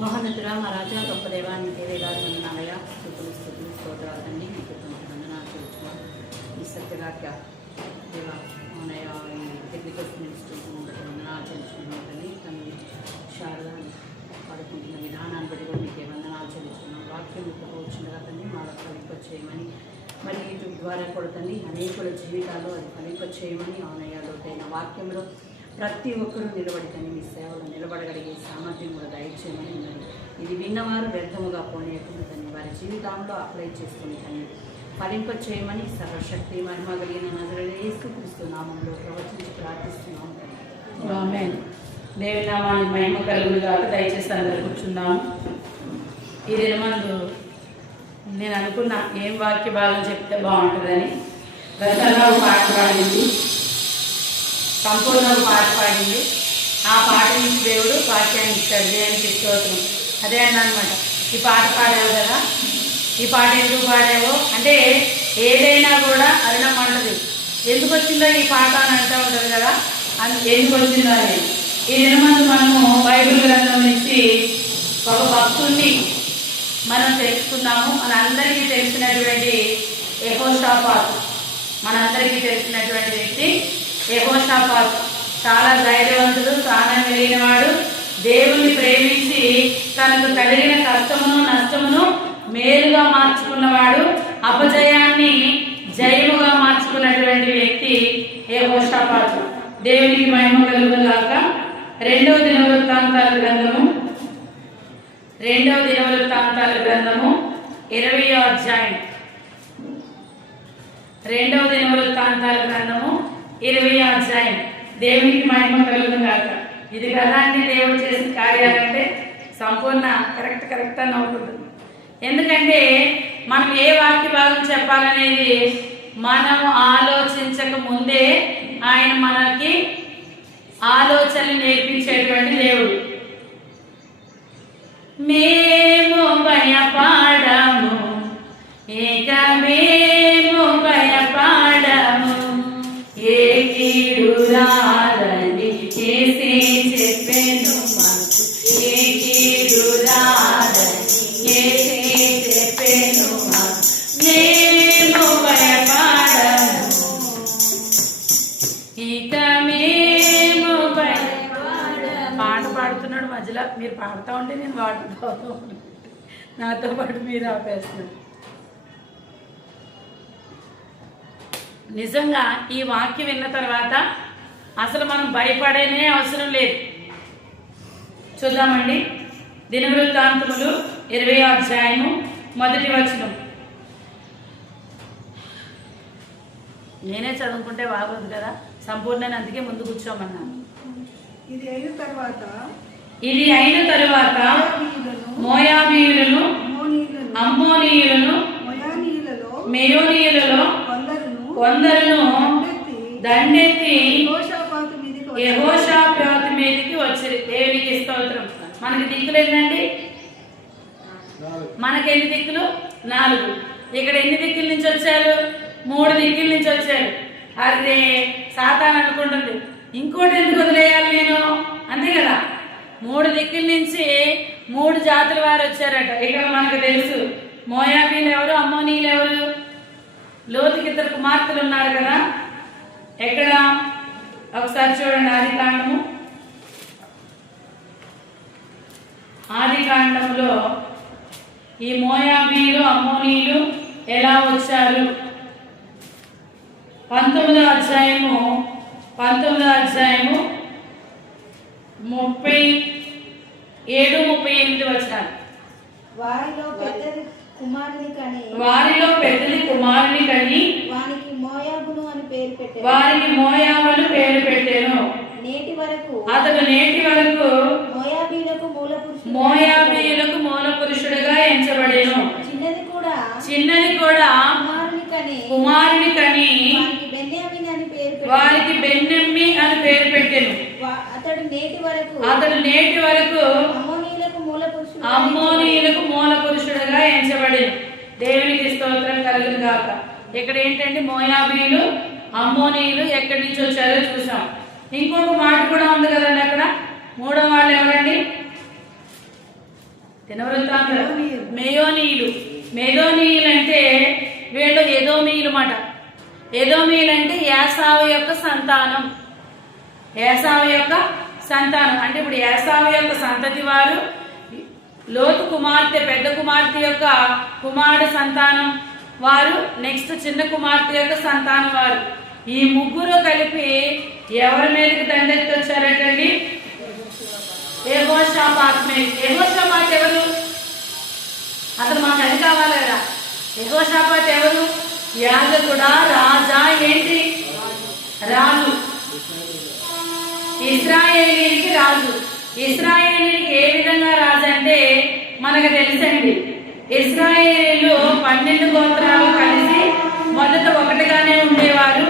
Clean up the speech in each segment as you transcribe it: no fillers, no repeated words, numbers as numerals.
మహోన్నతుడా మా రాజా గొప్ప దేవానికి వేలాది వందనాలయ స్థుతులు స్తోత్రాలు తండ్రి మీకు వందనాలు తెలుసుకున్నాను. ఈ సత్యవాక్య దేవ అవునయ ఈ టెక్నికల్ మినిస్ట్రీ వందనాలు తెలుసుకున్నాం తండ్రి. తండ్రి శారద పడుకుంటున్న విధానాన్ని బట్టి కూడా మీకే వందనాలు చెల్లిస్తున్నాం. వాక్యం మీకు వచ్చిండగా తండ్రి మాకు ఫలింప చేయమని, మరి యూట్యూబ్ ద్వారా కూడా తండ్రి అనేకుల జీవితాల్లో అది ఫలింప చేయమని, అవునయ్య లోతైన వాక్యంలో ప్రతి ఒక్కరూ నిలబడి కానీ మీ సేవలో నిలబడగలిగే సామర్థ్యం కూడా దయచేయమని ఉన్నది. ఇది విన్నవారు వ్యర్థముగా పోనీయకుండా కానీ వారి జీవితంలో అప్లై చేసుకుని కానీ ఫలింప చేయమని సర్వశక్తి మహిమ కలిగిన నజరేయుడైన యేసుక్రీస్తు నామంలో ప్రవచించి ప్రార్థిస్తున్నాం. ఆమేన్. దేవుని నామానికి మహిమ కలుగునుగాక. దయచేసి అందరూ కూర్చుందాము. ఈ దినమందు నేను అనుకున్నా ఏం వాక్య భాగం చెప్తే బాగుంటుందని. రచనలో పాట పాడింది, సంపూర్ణ పాట పాడింది. ఆ పాట నుంచి దేవుడు వాక్యాన్ని ఇచ్చాడు. దేవునికి స్తోత్రం. అదే అన్నమాట, ఈ పాట పాడావు కదా, ఈ పాట ఎందుకు పాడావో అంటే ఏదైనా కూడా అరుణమంటది. ఎందుకు వచ్చిందో ఈ పాట అని అంటూ ఉంటుంది కదా, ఎందుకు వచ్చిందో అని. ఈ దినమందు మనము బైబిల్ గ్రంథం నుంచి ఒక భక్తుడిని మనం తెలుసుకున్నాము. మనందరికీ తెలిసినటువంటి యెహోషాపాతు, మనందరికీ తెలిసినటువంటి వ్యక్తి యెహోషాపాతు. చాలా ధైర్యవంతుడు, ప్రాణం కలిగిన వాడు, దేవుణ్ణి ప్రేమించి తనకు కలిగిన కష్టమును నష్టమును మేలుగా మార్చుకున్నవాడు, అపజయాన్ని జయముగా మార్చుకున్నటువంటి వ్యక్తి యెహోషాపాతు. దేవునికి మహిమ కలుగుగాక. రెండవ దినవృత్తాంతాల గ్రంథము 20వ అధ్యాయం. 20వ అధ్యాయం. దేవునికి మహిమ కలుగుగాక. ఇది కదండి దేవుడు చేసిన కార్యాలంటే సంపూర్ణ కరెక్ట్ అని అవుతుంది. ఎందుకంటే మనం ఏ వాక్య భాగం చెప్పాలనేది మనం ఆలోచించక ముందే ఆయన మనకి ఆలోచనలు నేర్పించేటువంటి దేవుడు. మేము భయపడము, ఇక మేము భయపడము, ఏ కీడు రాదని యేసే చెప్పెను మాకు, ఏ కీడు రాదని యేసే చెప్పెను మాకు, మేము భయపడము, ఇక మేము పాట పాడుతున్నాడు మధ్యలో. మీరు పాడుతూ ఉంటే నేను పాడుతూ నాతో పాటు మీరు ఆపేస్తున్నాడు. నిజంగా ఈ వాక్యం విన్న తర్వాత అసలు మనం భయపడేనే అవసరం లేదు. చూద్దామండి. దినవృత్తాంతములు 20వ అధ్యాయము 1వ వచనం. నేనే చదువుకుంటే బాగోదు కదా, సంపూర్ణ అందుకే ముందు కూర్చోమన్నాను. ఇది అయిన తరువాత మోయాబీయులను, అమ్మోనీయులను, మెయోనీయులలో కొందరును దండెత్తి యెహోషాపాతు మీదకి వచ్చి. దేవునికి స్తోత్రం. మనకి దిక్కులు ఏంటండి? మనకి ఎన్ని దిక్కులు? 4. ఇక్కడ ఎన్ని దిక్కుల నుంచి వచ్చారు? 3 దిక్కుల నుంచి వచ్చారు. అదే సాతాను అనుకుంటుంది ఇంకోటి ఎందుకు వదిలేయాలి నేను, అంతే కదా. 3 దిక్కుల నుంచి 3 జాతుల వారు వచ్చారట. ఇక్కడ మనకు తెలుసు మోయాబీలు ఎవరు, అమ్మోనీయులు ఎవరు. లోతుకి 2 కుమార్తెలు ఉన్నారు కదా. ఎక్కడ ఒకసారి చూడండి. ఆదికాండంలో ఈ మోయాబీలు అమ్మోనీయులు ఎలా వచ్చారు? 19వ అధ్యాయము 37-38 వచనాలు. వారిలో పెద్దది కుమారుని కని వానికి మోయాబును అని పేరు పెట్టెను. అతడు నేటి వరకు మోయాబీయులకు మూల పురుషుడుగా ఎంచబడెను. చిన్నది కూడా కుమారుని కని వారికి బెన్యమ్మి అని పేరు పెట్టెను. అతడు నేటి వరకు అమ్మోనీయులకు మూల పురుషుడుగా ఎంచబడెను. దేవునికి స్తోత్రం కలుగును గాక. ఇక్కడ ఏంటంటే మోయాబీయులు, అమ్మోనీయులు ఎక్కడి నుంచి వచ్చారో చూసాం. ఇంకొక మాట కూడా ఉంది కదండి అక్కడ. 3వ వాళ్ళు ఎవరండి? దినవృత్తాంతాలు మేయోనీయులు. మేయోనీయులు అంటే వీళ్ళు ఎదోమీయులు మాట. ఎదోమీయులు అంటే యాసావు యొక్క సంతానం. యాసావు యొక్క సంతానం అంటే ఇప్పుడు యాసావు యొక్క సంతతి వారు, లోతు కుమార్తె పెద్ద కుమార్తె యొక్క కుమారుడు సంతానం వారు, నెక్స్ట్ చిన్న కుమార్తె యొక్క సంతానం వారు. ఈ ముగ్గురు కలిపి ఎవరి మీదకి దండెత్తి వచ్చారంటండి? యెహోషాపాతు మీద. యెహోషాపాతు ఎవరు? అసలు మాకు అది కావాలి కదా. యెహోషాపాతు ఎవరు? యాజకుడా, రాజా, ఏంటి? రాజు. ఇశ్రాయేలీకి రాజు. ఇశ్రాయేలీకి ఏ విధంగా రాజు అంటే మనకు తెలుసండి. ఇశ్రాయేలీలు 12 గోత్రాలు కలిసి మొదట ఒకటిగానే ఉండేవారు.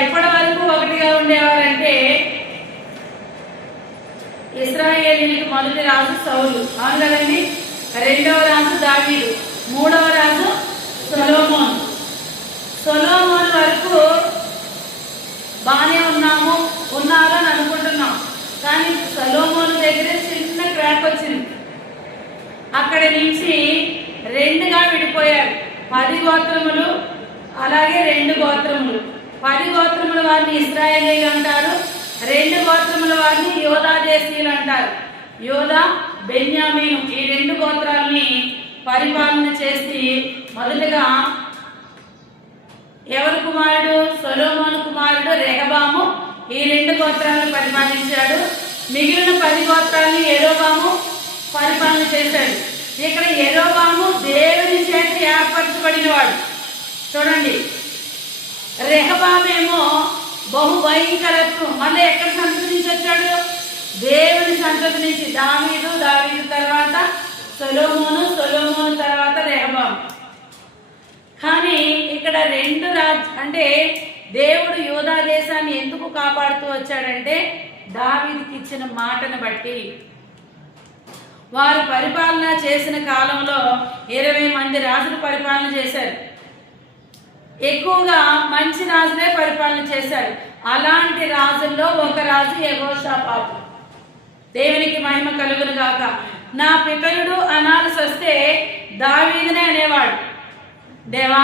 ఎప్పటి వరకు ఒకటిగా ఉండేవారంటే ఇశ్రాయేలీకి మొదటి రాజు సౌలు, అవును కదండి. రెండవ రాజు దావీదు, మూడవ రాజు సొలొమోను. సొలొమోను వరకు బాగానే ఉన్నారని అనుకుంటున్నాం. కానీ సొలొమోను దగ్గర చిన్న క్రాక్ వచ్చింది. అక్కడి నుంచి 2గా విడిపోయారు. 10 గోత్రములు అలాగే 2 గోత్రములు. 10 గోత్రముల వారిని ఇశ్రాయేలీలు అంటారు. 2 గోత్రముల వారిని యోధా దేశీయులు అంటారు. యోధా, బెన్యామీను ఈ 2 గోత్రాలని పరిపాలన చేసి మొదటగా ఎవరి కుమారుడు? సొలొమోను కుమారుడు రెహబాము ఈ 2 గోత్రాలను పరిపాలించాడు. మిగిలిన 10 గోత్రాలని యెరోబాము పరిపాలన చేశాడు. ఇక్కడ యెరోబాము దేవుని చేత ఏర్పరచబడినవాడు. చూడండి, రెహబామేమో బహు భయంకరత్వం. మళ్ళీ ఎక్కడ సంతతి నుంచి వచ్చాడు? దేవుని సంతతి నుంచి. దావీదు, దావీదు తర్వాత సొలొమోను, సొలొమోను తర్వాత రెహబాము. కానీ ఇక్కడ 2 అంటే దేవుడు యూదా దేశాన్ని ఎందుకు కాపాడుతూ వచ్చాడంటే దావీదుకి ఇచ్చిన మాటను బట్టి. వారు పరిపాలన చేసిన కాలంలో 20 మంది రాజులు పరిపాలన చేశారు. ఎక్కువగా మంచి రాజులే పరిపాలన చేశారు. అలాంటి రాజుల్లో ఒక రాజు యెహోషాపాతు. దేవునికి మహిమ కలుగును గాక. నా పితరుడు అనాల్సి వస్తే దావీదునే అనేవాడు. దేవా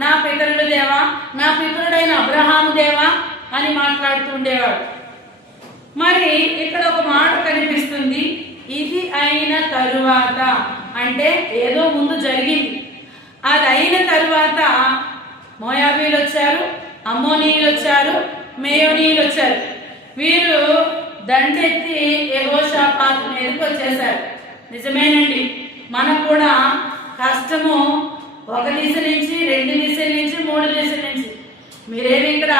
నా పితరుడు దేవా, నా పితరుడైన అబ్రహాము దేవా అని మాట్లాడుతూ ఉండేవాడు. మరి ఇక్కడ ఒక మాట కనిపిస్తుంది, ఇది అయిన తరువాత. అంటే ఏదో ముందు జరిగింది. అది అయిన తరువాత మోయాబీలు వచ్చారు, అమ్మోనీయులు వచ్చారు, మేయోనీయులు వచ్చారు. వీరు దండెత్తి యెహోషాపాతు మీదకి వచ్చేసారు. నిజమేనండి, మనకు కూడా కష్టము 1 దిశ నుంచి, 2 దిశల నుంచి, 3 దిశల నుంచి. మీరేమి ఇక్కడ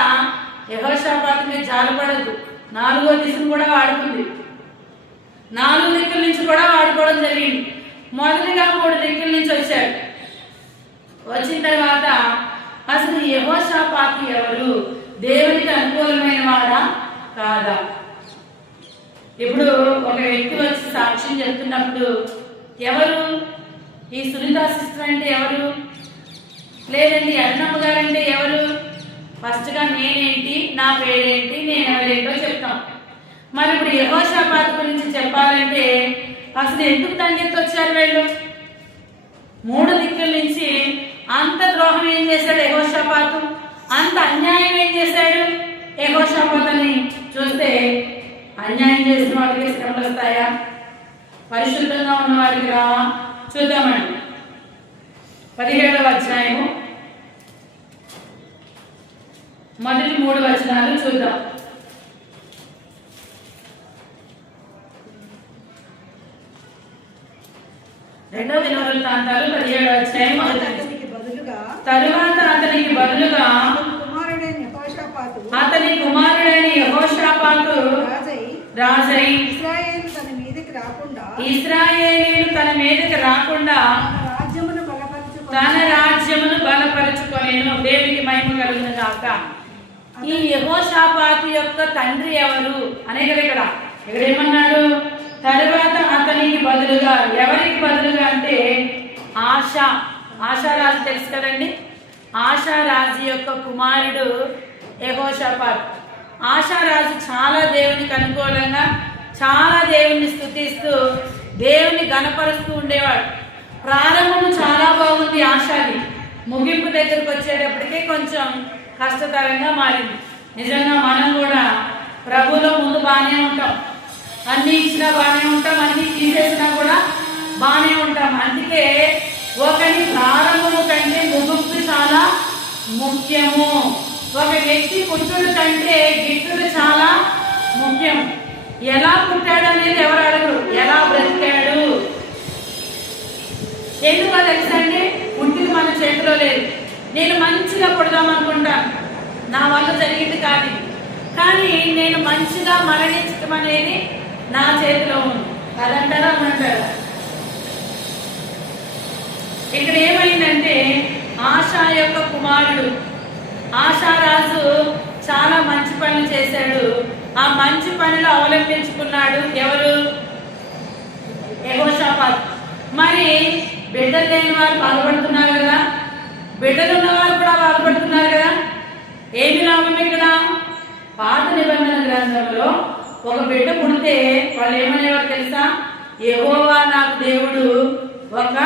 యెహోషాపాతు మీద జాలపడద్దు. 4వ దిశను కూడా వాడుకుంది. 4 దిక్కుల నుంచి కూడా వాడుకోవడం జరిగింది. మొదటిగా 3 దిక్కుల నుంచి వచ్చాడు. వచ్చిన తర్వాత అసలు యెహోషాపాతు ఎవరు? దేవునికి అనుకూలమైన వాడా కాదా? ఇప్పుడు ఒక వ్యక్తి వచ్చి సాక్ష్యం చెప్తున్నప్పుడు ఎవరు? ఈ సునీత సిస్టర్ అంటే ఎవరు? లేదండి అరుణమ్మ గారు అంటే ఎవరు? ఫస్ట్గా నేనేంటి, నా పేరేంటి, నేను ఎవరేంటో చెప్తాం. మరి ఇప్పుడు యెహోషాపాతు గురించి చెప్పాలంటే అసలు ఎందుకు దండెత్తి వచ్చారు వీళ్ళు? 3 దిక్కుల నుంచి అంత ద్రోహం ఏం చేశాడు యెహోషాపాతు? అంత అన్యాయం ఏం చేశాడు యెహోషాపాతు అని చూస్తే, అన్యాయం చేసిన వాడికి శ్రమలు వస్తాయా? పరిశుద్ధంగా ఉన్న వాడికి రావా? చూద్దామండి. 17వ అధ్యాయము మొదటి 3 వచనాలు చూద్దాం. రెండవ దినవృత్తాంతాలు 17వ అధ్యాయం తరువాత అతనికి బదులుగా అతని కుమారుడైన యెహోషాపాతు రాజై ఇశ్రాయేలీయులు తన మీదకి రాకుండా తన రాజ్యమును బలపరుచుకొనెను. దేవునికి మహిమ కలుగును గాక. ఈ యెహోషాపాతు యొక్క తండ్రి ఎవరు అనే కదా ఇక్కడ ఏమన్నాడు? తరువాత అతనికి బదులుగా. ఎవరికి బదులుగా అంటే ఆశారాజు తెలుసు కదండి. ఆశారాజు యొక్క కుమారుడు యెహోషాపాతు. ఆశారాజు చాలా దేవునికి అనుకూలంగా, చాలా దేవుని స్తుతిస్తూ దేవుని గణపరుస్తూ ఉండేవాడు. ప్రారంభం చాలా బాగుంది ఆశాది, ముగింపు దగ్గరకు వచ్చేటప్పటికే కొంచెం కష్టతరంగా మారింది. నిజంగా మనం కూడా ప్రభువులో ముందు బాగానే ఉంటాం, అన్ని ఇచ్చినా బాగానే ఉంటాం, అన్ని తీసేసినా కూడా బాగానే ఉంటాం. అందుకే ఒకరి ప్రారంభము కంటే ముగింపు చాలా ముఖ్యము. ఒక వ్యక్తి పుట్టుడు కంటే గిట్టుడు చాలా ముఖ్యం. ఎలా పుట్టాడు అనేది ఎవరు అడగరు, ఎలా బ్రతికాడు. ఎందుకో తెలుసండి, పుట్టిన మన చేతిలో లేదు. నేను మంచిగా పుడదాం అనుకుంటాను, నా వల్ల జరిగింది కాదు, కానీ నేను మంచిగా మరణించడం అనేది నా చేతిలో ఉంది. అదంటారా అంటారా? ఇక్కడ ఏమైందంటే ఆశా యొక్క కుమారుడు ఆశారాజు చాలా మంచి పనులు చేశాడు. ఆ మంచి పనులు అవలంబించుకున్నాడు ఎవరు? యెహోషాపాతు. మరి బిడ్డలు లేని వారు బాధపడుతున్నారు కదా, బిడ్డలు ఉన్నవారు కూడా బాధపడుతున్నారు కదా. ఏమి లాభం ఇక్కడ? పాత నిబంధన గ్రంథంలో ఒక బిడ్డ పుడితే వాళ్ళు ఏమనేవారు తెలుసా? యెహోవా నాకు దేవుడు ఒక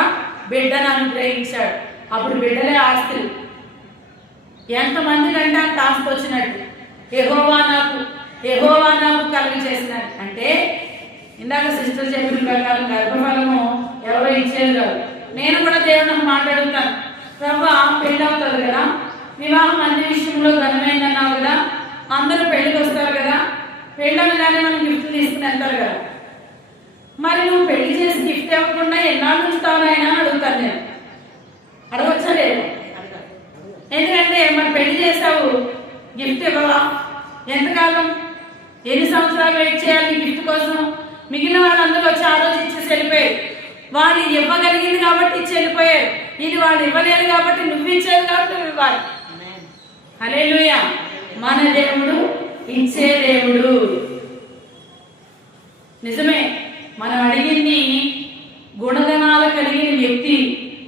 బిడ్డను అనుగ్రహించాడు. అప్పుడు బిడ్డలే ఆస్తులు. ఎంతమంది కంటే అంత ఆస్తి వచ్చినట్టు. యెహోవా నాకు కలుగు చేసినాడు అంటే, ఇందాక సిస్టర్ చెప్పిన ప్రకారం గర్భఫలము ఎవరో ఇచ్చేది కాదు. నేను కూడా దేవుడు మాట్లాడుతాను, ప్రభా పెళ్ళి అవుతుంది కదా, వివాహం అన్ని విషయంలో ఘనమైందన్నావు కదా, అందరూ పెళ్లికి వస్తారు కదా, పెళ్ళనగానే మనం గిఫ్ట్ తీసుకుని వెళ్తారు కదా, మరి నువ్వు పెళ్లి చేసి గిఫ్ట్ ఇవ్వకుండా ఎన్నాళ్ళు ఉంచుతావు అయినా అని అడుగుతాను నేను. అడగొచ్చా లేదు? ఎందుకంటే మరి పెళ్లి చేసావు, గిఫ్ట్ ఇవ్వవా? ఎంతకాలం, ఎన్ని సంవత్సరాలు వెయిట్ చేయాలి గిఫ్ట్ కోసం? మిగిలిన వాళ్ళందరూ వచ్చి ఆ రోజు ఇచ్చేసి వెళ్ళిపోయారు. వాళ్ళు ఇవ్వగలిగింది కాబట్టి ఇచ్చి వెళ్ళిపోయారు. ఇది వాళ్ళు ఇవ్వలేదు కాబట్టి నువ్వు ఇచ్చేది కాబట్టి నువ్వు ఇవ్వాలి. హల్లెలూయా. మన దేవుడు ఇచ్చే దేవుడు. నిజమే, మనం అడిగింది గుణగణాలు కలిగిన వ్యక్తి,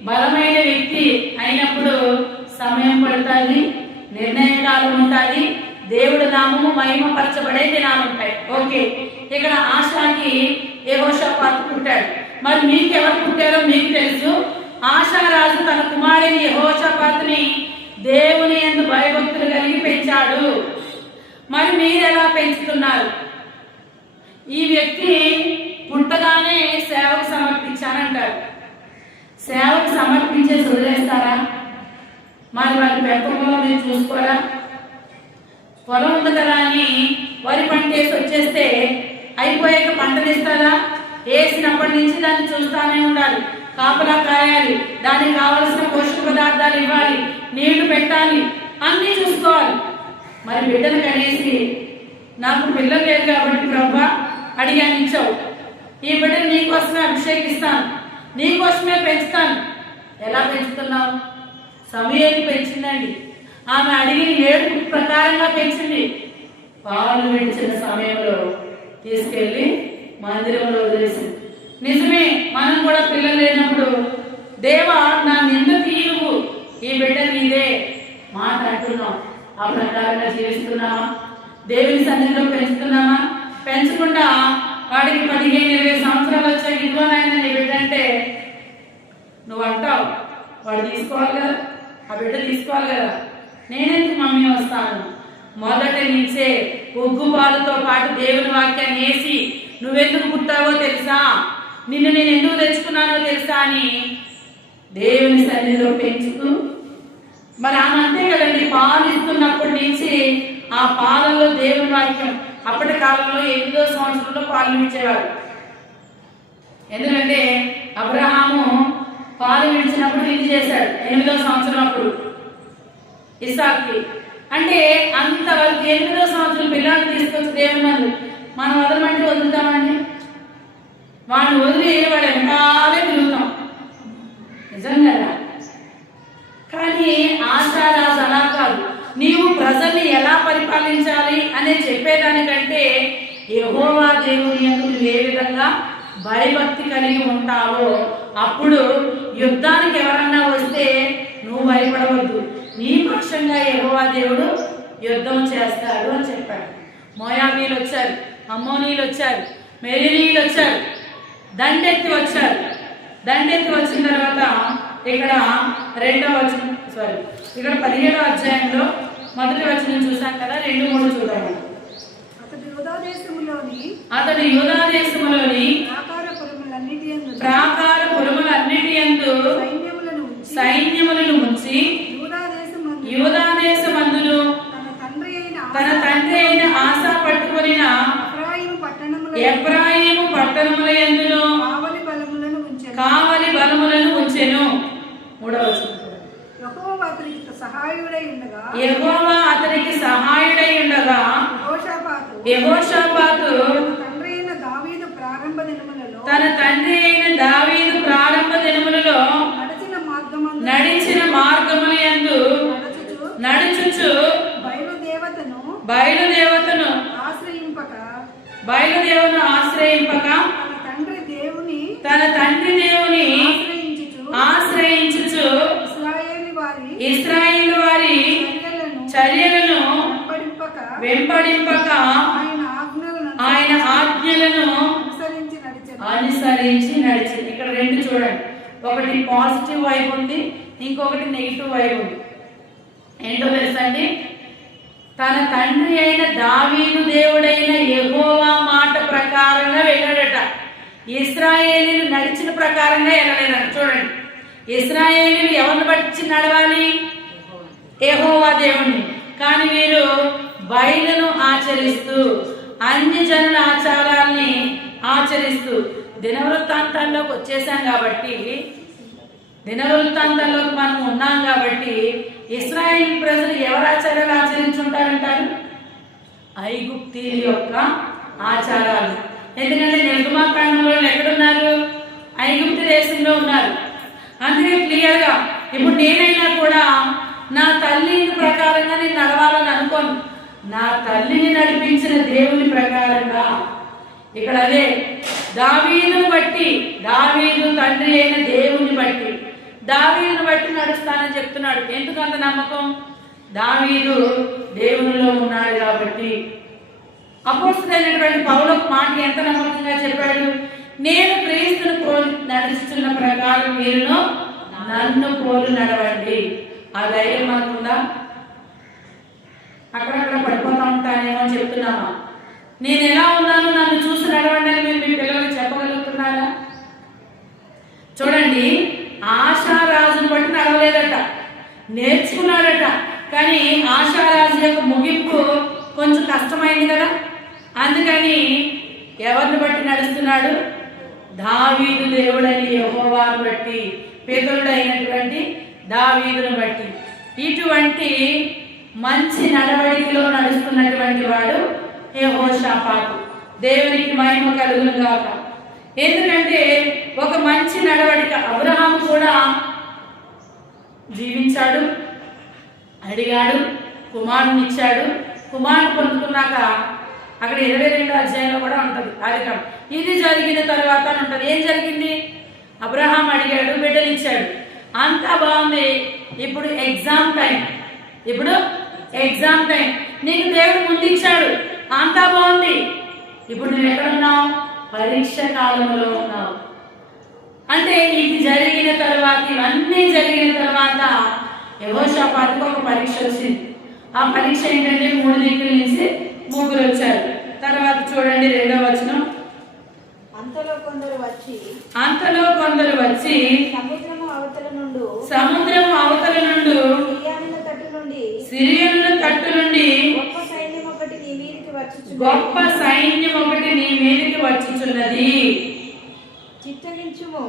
బలమైన వ్యక్తి అయినప్పుడు సమయం పడుతుంది, నిర్ణయకాలం ఉంటుంది, దేవుడి నామము మహిమపరచబడే దినాలు ఉంటాయి. ఓకే, ఇక్కడ ఆశాకి యెహోషాపాతు పుట్టాడు. మరి మీకు ఎవరు పుట్టారో మీకు తెలుసు. ఆశారాజు తన కుమారుని యెహోషాపాతుని దేవుని యందు భయభక్తులు కలిగి పెంచాడు. మరి మీరు ఎలా పెంచుతున్నారు? ఈ వ్యక్తి పుట్టగానే సేవకు సమర్పించానంటారు. సేవకు సమర్పించేసి వదిలేస్తారా? మరి వారి పెంపకంలో మీరు చూసుకోరా? పొలం ఉంది కదా అని వరి పంట వేసి వచ్చేస్తే అయిపోయాక పంటలు ఇస్తారా? వేసినప్పటి నుంచి దాన్ని చూస్తానే ఉండాలి, కాపలా కాయాలి, దానికి కావలసిన పోషక పదార్థాలు ఇవ్వాలి, నీళ్లు పెట్టాలి, అన్నీ చూసుకోవాలి. మరి బిడ్డను కనేసి నాకు పిల్లలు లేదు కాబట్టి ప్రభా అడిగాను, ఇచ్చావు, ఈ బిడ్డను నీకోసమే అభిషేకిస్తాను, నీకోసమే పెంచుతాను. ఎలా పెంచుతున్నావు? సమయాన్ని పెంచిందండి. ఆమె అడిగిన ఏడుపు ప్రకారంగా పెంచింది. పాలు పెంచిన సమయంలో తీసుకెళ్లి మందిరంలో వదిలేసింది. నిజమే, మనం కూడా పిల్లలు లేనప్పుడు దేవా నా నింద తీయువు, ఈ బిడ్డ నీదే మాట అంటున్నాం. ఆ ప్రకారంగా జీవిస్తున్నామా? దేవుని సన్నిధిలో పెంచుతున్నామా? పెంచకుండా వాడికి 15-20 సంవత్సరాలు వచ్చాయి, ఇదిగోనైనా నీ బిడ్డ అంటే నువ్వు అంటావు, వాడు తీసుకోవాలి కదా, ఆ బిడ్డ తీసుకోవాలి కదా. నేనెందుకు మమ్మీ వస్తాను? మొదటి నుంచే ఉగ్గు పాలతో పాటు దేవుని వాక్యాన్ని వేసి నువ్వెందుకు పుట్టావో తెలుసా, నిన్ను నేను ఎందుకు తెచ్చుకున్నానో తెలుసా అని దేవుని సన్నిధిలో పెంచుతూ, మరి ఆమె అంతే కదండి, పాలు ఇస్తున్నప్పటి నుంచి ఆ పాలలో దేవుని వాక్యం. అప్పటి కాలంలో 8వ సంవత్సరంలో పాలు ఇచ్చేవారు. ఎందుకంటే అబ్రహాము పాలు విడిచినప్పుడు ఇది చేశాడు 8వ సంవత్సరం అప్పుడు ఇస్సాకుకి. అంటే అంతవరకు 8వ సంవత్సరం పిల్లల్ని తీసుకొచ్చి దేవుని మందు మనం వదలమంటే వదులుతామండి? వాడిని వదిలి వాడు వెనకాలే తిరుగుతాం, నిజంగా. కానీ ఆశారాజు అలా కాదు. నీవు ప్రజల్ని ఎలా పరిపాలించాలి అని చెప్పేదానికంటే యెహోవా దేవుని యందు నువ్వు ఏ విధంగా భయభక్తి కలిగి ఉంటావో అప్పుడు యుద్ధానికి ఎవరన్నా వస్తే నువ్వు భయపడవద్దు, నీ పక్షంగా యెహోవా దేవుడు యుద్ధం చేస్తాడు అని చెప్పాడు. మోయాబీలు వచ్చారు, అమ్మోనీలు వచ్చారు, మెరీనీలు వచ్చారు. దండెత్తి వచ్చారు. దండెత్తి వచ్చిన తర్వాత ఇక్కడ 17వ అధ్యాయంలో మొదటి వచనం చూసాం కదా, 2-3 చూద్దాము. అతడు యూదా దేశములోని ప్రాకార పురములన్నిటి యందు సైన్యములను ఉంచి యూదా దేశమందును తన తండ్రి అయిన ఆసా పట్టుకొనిన ఎఫ్రాయిము పట్టణముల యందును కావలి బలములను ఉంచెను. 3వ వచనం. యెహోవా అతనికి సహాయుడై ఉండగా యెహోషాపాతు తన తండ్రి అయిన దావీదు ప్రారంభ దినములలో నడిచిన మార్గముల యందు నడుచుచు బయలుదేవతను ఆశ్రయింపక తన తండ్రి దేవుని ఆశ్రయించుచు ఇశ్రాయేలు వారి చర్యలను వెంబడింపక ఆయన ఆజ్ఞలను అనుసరించి నడిచింది. ఇక్కడ 2 చూడండి, ఒకటి పాజిటివ్ వైపు ఉంది, ఇంకొకటి నెగిటివ్ వైపు ఉంది. ఏంటో తెలుసండి, తన తండ్రి అయిన దావీదు దేవుడైన యెహోవా మాట ప్రకారంగా వెళ్ళాడట. ఇశ్రాయేలీలు నడిచిన ప్రకారంగా వెళ్ళలేదట. చూడండి, ఇశ్రాయేలీలు ఎవరిని బట్టి నడవాలి? యెహోవా దేవుణ్ణి. కానీ వీరు బయలును ఆచరిస్తూ అన్య జనుల ఆచారాల్ని ఆచరిస్తూ దినవృత్తాంతాల్లోకి వచ్చేసాం కాబట్టి, దినవృత్తాంతాల్లోకి మనం ఉన్నాం కాబట్టి ఇశ్రాయేల్ ప్రజలు ఎవరి ఆచారాలు ఆచరించుంటారంటారు? ఐగుప్తీయుల యొక్క ఆచారాలు. ఎందుకంటే నిర్గమాకాండంలో ఎక్కడున్నారు? ఐగుప్తు దేశంలో ఉన్నారు. అందుకే క్లియర్గా ఇప్పుడు నేనైనా కూడా నా తల్లి ప్రకారంగా నేను నడవాలని అనుకోను. నా తల్లిని నడిపించిన దేవుని ప్రకారంగా. ఇక్కడ అదే దావీదును బట్టి, దావీదు తండ్రి అయిన దేవుని బట్టి, దావీదును బట్టి నడుస్తానని చెప్తున్నాడు. ఎందుకంత నమ్మకం? దావీదు దేవునిలో ఉన్నాడు కాబట్టి. అపోస్తలుడైనటువంటి పౌలు మాట ఎంత నమ్మకంగా చెప్పాడు? నేను క్రీస్తును పోలి నడుస్తున్న ప్రకారం మీరును నన్ను పోలు నడవండి. ఆ ధైర్యం మనకుందా? అక్కడక్కడ పడిపోతా ఉంటానేమో అని చెప్తున్నామా? నేను ఎలా ఉన్నాను నన్ను చూసి నడవండి అని మీరు మీ పిల్లలకు చెప్పగలుగుతున్నారా? చూడండి, ఆశారాజును బట్టి నడవలేదట, నేర్చుకున్నాడట. కానీ ఆశారాజు యొక్క ముగింపు కొంచెం కష్టమైంది కదా. అందుకని ఎవరిని బట్టి నడుస్తున్నాడు? దావీదు దేవుడని యెహోవాను బట్టి, పితరుడైనటువంటి దావీదును బట్టి. ఇటువంటి మంచి నడవడికలో నడుస్తున్నటువంటి వాడు యెహోషాపాతు. దేవునికి మహిమ కలుగును గాక. ఎందుకంటే ఒక మంచి నడవడిక. అబ్రహాము కూడా జీవించాడు, అడిగాడు, కుమారుని ఇచ్చాడు. కుమారుని పొందుకున్నాక అక్కడ 22వ అధ్యాయంలో కూడా ఉంటుంది కార్యక్రమం. ఇది జరిగిన తర్వాత ఉంటుంది. ఏం జరిగింది? అబ్రహాం అడిగాడు, బిడ్డలు ఇచ్చాడు, అంతా బాగుంది. ఇప్పుడు ఎగ్జామ్ టైం. నీకు దేవుడు ముందు ఇచ్చాడు, అంతా బాగుంది. ఇప్పుడు నువ్వు ఎక్కడున్నావు? పరీక్ష కాలంలో ఉన్నావు. అంటే ఇది జరిగిన తర్వాత, ఇవన్నీ జరిగిన తర్వాత యెహోషాపాతుకు ఒక పరీక్ష వచ్చింది. ఆ పరీక్ష ఏంటంటే 3 దిక్కుల నుంచి 3 వచ్చారు. తర్వాత చూడండి 2వ వచనం. అంతలో కొందరు వచ్చి సముద్రము అవతల నుండి సిరియనుల తట్టు నుండి గొప్ప సైన్యం ఒకటి నీ మీదికి వచ్చుచున్నది. చిత్తగించుము.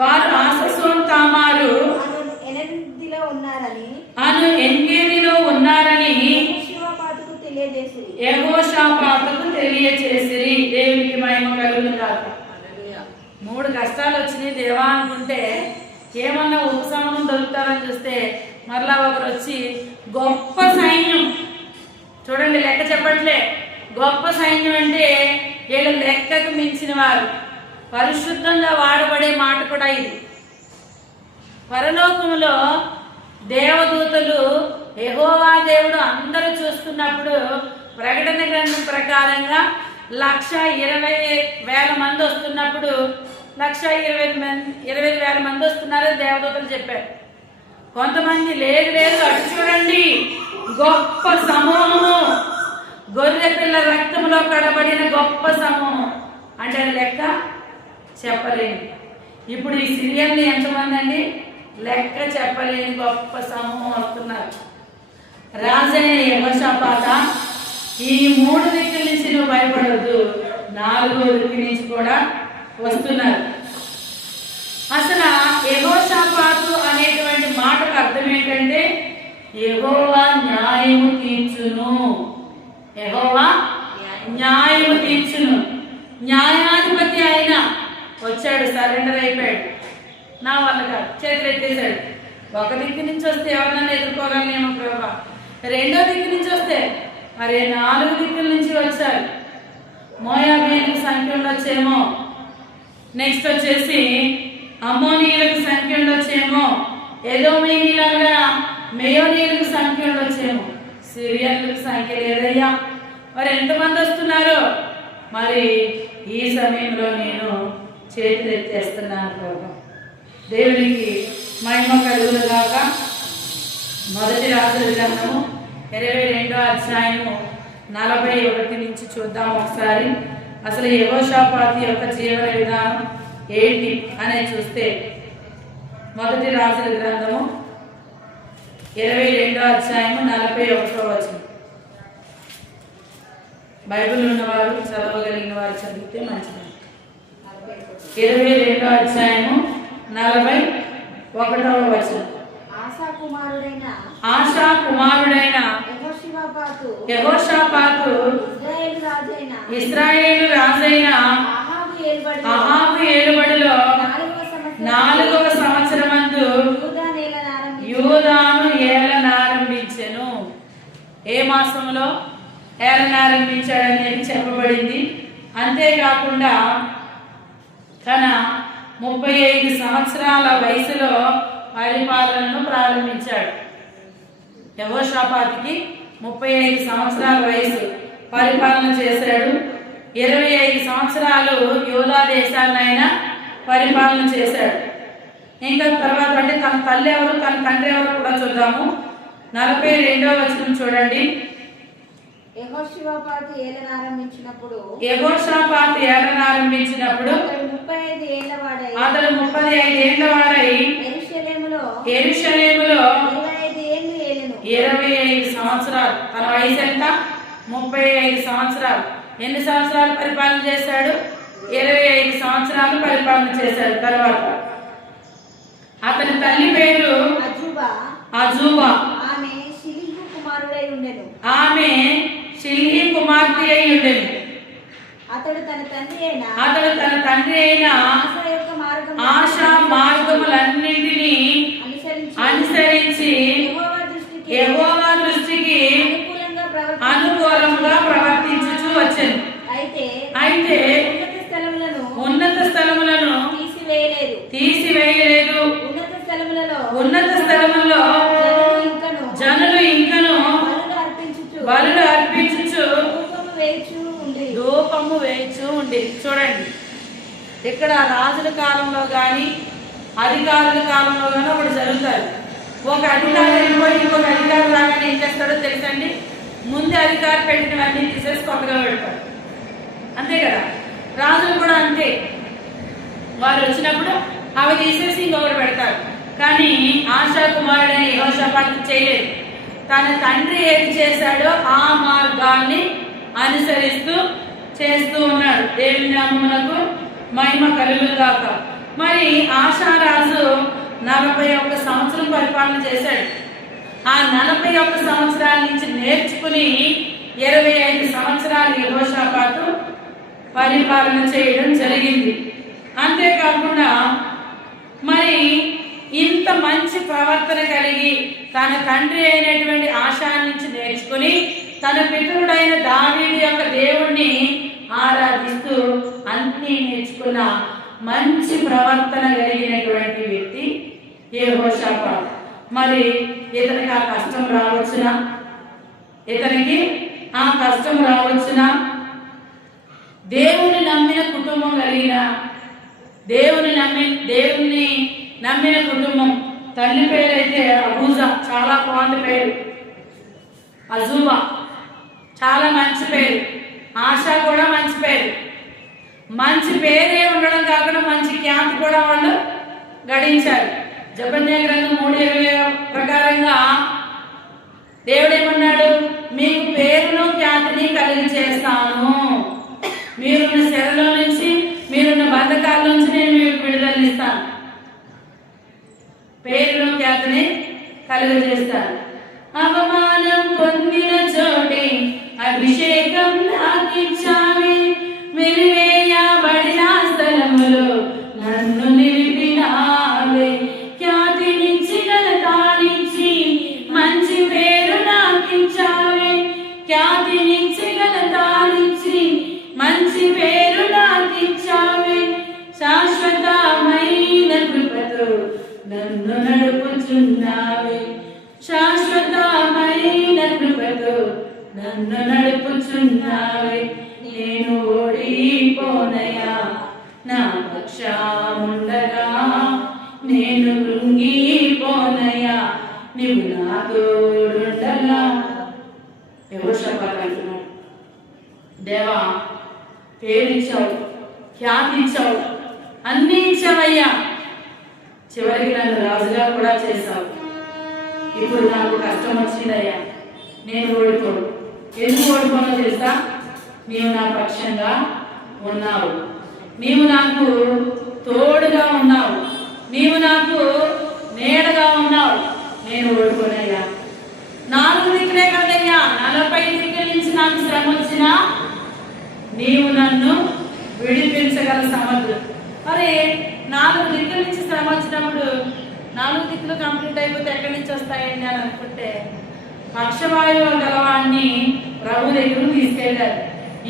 వారు ఆససోర్ తామారు అను ఎన్గేదిలో ఉన్నారని యెహోషాపాతుకు తెలియచేసిరి. దేవునికి మహిమ కలుగును గాక. 3 కష్టాలు వచ్చినాయి దేవా అనుకుంటే ఏమన్నా ఉపశమనం దొరుకుతారని చూస్తే మరలా ఒకరు వచ్చి గొప్ప సైన్యం. చూడండి, లెక్క చెప్పట్లే. గొప్ప సైన్యం అంటే వీళ్ళు లెక్కకు మించిన వారు. పరిశుద్ధంగా వాడబడే మాట కూడా ఇది. పరలోకములో దేవదూతలు యెహోవా దేవుడు అందరూ చూస్తున్నప్పుడు ప్రకటన గ్రంథం ప్రకారంగా 1,20,000 మంది వస్తున్నప్పుడు 1,20,000 మంది వస్తున్నారని దేవదూతలు చెప్పారు. కొంతమంది లేదు అటు చూడండి, గొప్ప సమూహము, గొర్రె పిల్ల రక్తంలో కడబడిన గొప్ప సమూహం అంటే లెక్క చెప్పలేని. ఇప్పుడు ఈ సిరియన్లు ఎంతమంది అండి? లెక్క చెప్పలేని గొప్ప సమూహం వస్తున్నారు. రాజైన యెహోషాపాత, ఈ 3 దిక్కుల నుంచి నువ్వు భయపడవద్దు, 4వ దిక్కు నుంచి కూడా వస్తున్నారు. అసలు యెహోషాపాతు అనేటువంటి మాటకు అర్థం ఏంటంటే యెహోవా న్యాయము తీర్చును. యెహోవా న్యాయము తీర్చును. న్యాయాధిపతి ఆయన వచ్చాడు, సరెండర్ అయిపోయాడు. నా వల్ల కాదు, చేతులు ఎత్తేసాడు. ఒక దిక్కు నుంచి వస్తే ఎవరినైనా ఎదుర్కోగలనేమో ప్రభా, 2వ దిక్కు నుంచి వస్తే మరి 4 దిక్కుల నుంచి వచ్చారు. మోయాబీయులకు సంఖ్య ఉండొచ్చేమో, నెక్స్ట్ వచ్చేసి అమ్మోనీయులకు సంఖ్య ఉండొచ్చేమో, ఎదోమీయులాగా మెయోనీయులకు సంఖ్య ఉండొచ్చేమో, సిరియన్లకు సంఖ్య లేదయ్యా. మరి ఎంతమంది వస్తున్నారు? మరి ఈ సమయంలో నేను చేతులు ఎత్తేస్తున్నాను ప్రభా. దేవునికి మహిమ కలుగునుగాక. మొదటి రాజుల గ్రంథము 22వ అధ్యాయము 41 నుంచి చూద్దాం ఒకసారి. అసలు యెహోషాపాతు యొక్క జీవన విధానం ఏంటి అనేది చూస్తే, మొదటి రాజుల గ్రంథము 22వ అధ్యాయము 41వ వచనం. బైబిల్ ఉన్నవారు, చదవగలిగిన వారు చదివితే మంచిది. 22వ అధ్యాయము 41వ వచనం. ఆశా కుమారుడైన యెహోషాపాతు ఇశ్రాయేలు రాజైన అహాబు ఏలుబడిలో 4వ సంవత్సరమందు యూదాను ఏలనారంభించెను. ఏ మాసంలో ఏలనారంభించాడని చెప్పబడింది. అంతేకాకుండా తన 35 సంవత్సరాల వయసులో పరిపాలనను ప్రారంభించాడు. యెహోషాపాతుకి 35 సంవత్సరాల వయసు, పరిపాలన చేశాడు. 25 సంవత్సరాలు యూదా దేశాన్ని ఆయన పరిపాలన చేశాడు. ఇంకా తర్వాత అంటే తన తల్లి ఎవరు, తన తండ్రి ఎవరు కూడా చూద్దాము. 42వ వచనం చూడండి. యెహోషాపాతు ఏలనారంభించినప్పుడు అతడు 35 ఏళ్ల వాడై యెరూషలేములో 25 సంవత్సరాలు. తన వయసు ఎంత? 35 సంవత్సరాలు. ఎన్ని సంవత్సరాలు పరిపాలన చేశాడు? 25 సంవత్సరాలు పరిపాలన చేశాడు. తర్వాత అతని తల్లి పేరు అజూబా. ఆమె షిల్హీ కుమార్తె అయి ఉండెను. అతడు తన తండ్రి అయిన ఆశా మార్గములన్నింటినీ అనుసరించి యెహోవా దృష్టికి అనుకూలంగా ప్రవర్తించుచూ వచ్చెను. అయితే ఉన్నత స్థలములను తీసివేయలేదు. ఉన్నత స్థలములలో జనులు ఇంకను బలులు అర్పించుచు ధూపము వేయచూ ఉండి. చూడండి, ఇక్కడ రాజుల కాలంలో కానీ అధికారుల కాలంలో కానీ ఒకటి జరుగుతారు. ఒక అధికారి వెళ్ళిపోయి ఇంకొక అధికారి రాగానే ఏం చేస్తాడో తెలుసండి? ముందు అధికారి పెట్టినవన్నీ తీసేసి కొత్తగా పెడతారు. అంతే కదా, రాజులు కూడా అంతే. వారు వచ్చినప్పుడు అవి తీసేసి ఇంకొకటి పెడతారు. కానీ ఆశా కుమారుడైన యెహోషాపాతు చేయలేదు. తన తండ్రి ఏది చేశాడో ఆ మార్గాన్ని అనుసరిస్తూ చేస్తూ ఉన్నాడు. దేవుని నామమునకు మహిమ కలుగుగాక. మరి ఆశారాజు 41 సంవత్సరం పరిపాలన చేశాడు. ఆ 41 సంవత్సరాల నుంచి నేర్చుకుని 25 సంవత్సరాలు యెహోషాపాతు పరిపాలన చేయడం జరిగింది. అంతేకాకుండా మరి ఇంత మంచి ప్రవర్తన కలిగి తన తండ్రి అయినటువంటి ఆశా నుంచి నేర్చుకుని తన పితరుడైన దావీదు యొక్క దేవుణ్ణి ఆరాధిస్తూ అన్ని నేర్చుకున్న మంచి ప్రవర్తన కలిగినటువంటి వ్యక్తి యెహోషాపాతు. మరి ఇతనికి ఆ కష్టం రావచ్చునా? దేవుని నమ్మిన కుటుంబం కలిగిన దేవుని నమ్మిన కుటుంబం. తల్లి పేరైతే అబూజా, చాలా బాగుంది పేరు. అజూబా చాలా మంచి పేరు. ఆశ కూడా మంచి పేరు. మంచి పేరే ఉండడం కాకుండా మంచి ఖ్యాతి కూడా వాళ్ళు గడించారు. జెఫన్యా గ్రంథం 3:20 ప్రకారంగా దేవుడు ఏమన్నాడు? మీకు పేరును ఖ్యాతిని కలిగి చేస్తాను, మీరున్న శరలో నుంచి, మీరున్న బంధకాల నుంచి నేను మీకు విడుదలనిస్తాను, పేరును ఖ్యాతిని కలుగజేస్తాను. అవమానం పొందిన చోటే అభిషేకం నాకిచ్చావి, వెలివేయబడిన స్థలములో నన్ను నిలిపినావే. ఖ్యాతినిచ్చి ఘనతనిచ్చి మంచి పేరు నాకిచ్చావే. ఖ్యాతినిచ్చి ఘనతనిచ్చి మంచి పేరు నాకిచ్చావే. శాశ్వతమైన కృపతో నన్ను నడుపుచున్నావే. శాశ్వతమైన కృపతో నన్ను నడుపుచున్నావే. నేను ఓడిపోనయా నా పక్షముండగా, నేను కృంగిపోనయా నీవు నా తోడుండగా. యెహోషాపాతు అంటున్నాడు, దేవా పేరిచ్చావు, ఖ్యాతి ఇచ్చావు, అన్నీ ఇచ్చావయ్యా, చివరికి నన్ను రాజుగా కూడా చేశావు. ఇప్పుడు నాకు కష్టం వచ్చిందయ్యా, నేను ఓడిపోను. ఎందుకు ఓడిపోనో తెలుసా? నీవు నా పక్షంగా ఉన్నావు, నీవు నాకు తోడుగా ఉన్నావు, నీవు నాకు నీడగా ఉన్నావు. నేను ఓడిపోనయ్యా. 4 దిక్కులే కదయ్యా, 40 దిక్కుల నుంచి నాకు శ్రమ వచ్చినా నీవు నన్ను విడిపించగల సమర్థుడు. మరి 4 దిక్కుల నుంచి శ్రమ వచ్చినప్పుడు 4 దిక్కులు కంప్లీట్ అయిపోతే ఎక్కడి నుంచి వస్తాయండి అని అనుకుంటే, పక్షవాయువు గలవాడిని ప్రభు దగ్గరకు తీసుకెళ్లారు.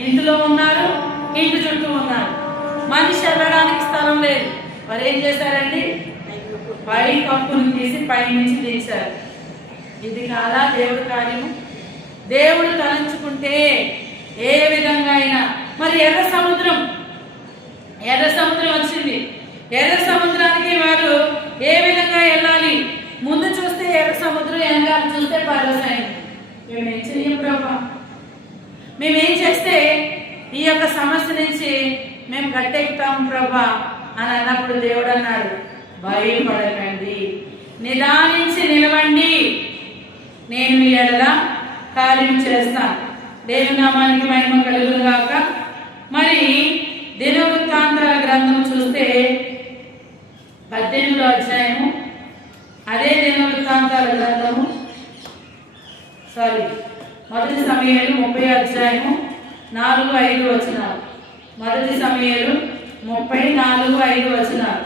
ఇంటిలో ఉన్నారు, ఇంటి చుట్టూ ఉన్నారు, మనిషి వెళ్ళడానికి స్థలం లేదు. మరి ఏం చేశారండి? పై కప్పును తీసి పై నుంచి తీశారు. ఇది కాదా దేవుడి కార్యము? దేవుడు తలంచుకుంటే ఏ విధంగా అయినా. మరి ఎర్ర సముద్రం వచ్చింది. ఎర్ర సముద్రానికి వారు ఏ విధంగా వెళ్ళాలి? ముందు చూస్తే ఎర్ర సముద్రం, వెనకాల చూస్తే పర్వతం. మేమేం చెయ్యం ప్రభా? మేమేం చేస్తే ఈ యొక్క సమస్య నుంచి మేము గట్టెక్కుతాం ప్రభా అని అన్నప్పుడు దేవుడు అన్నాడు, భయపడకండి, నిదానించి నిలవండి, నేను మీ ఎడల కార్యం చేస్తాను. దేవుని నామానికి మహిమ కలుగును గాక. మరి దినవృత్తాంతాల గ్రంథం చూస్తే 18వ అధ్యాయము, అదే దినవృత్తాంతాల గ్రంథము మొదటి సమూయేలు 30వ అధ్యాయము 4-5 వచనాలు. మొదటి సమూయేలు 30:4-5 వచనాలు.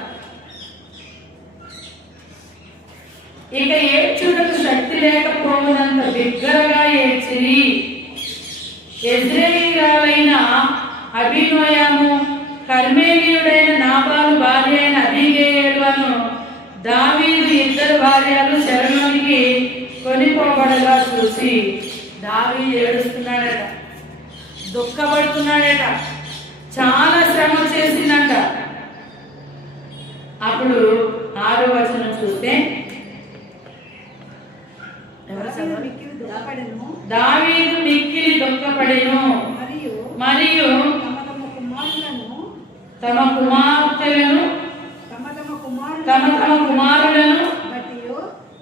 ఇక ఏడ్చుటకు శక్తి లేకపోవనంత బిగ్గరగా ఏడ్చిరి. యెజ్రెయీయురాలైన అబీనోయము, కర్మేలీయుడైన నాబాలు భార్య అయిన అబీగయీలును దావీదు 2 భార్యలు శరణునికి కొనిపోబడగా చూసి దావీదు ఏడుస్తున్నాడట, దుఃఖపడుతున్నాడట, చాలా శ్రమ చేసిందంట. అప్పుడు 6వ వచనం చూస్తే, దావీదు మిక్కిలి దుఃఖపడెను మరియు తమ కుమార్తెలను తమ కుమారులను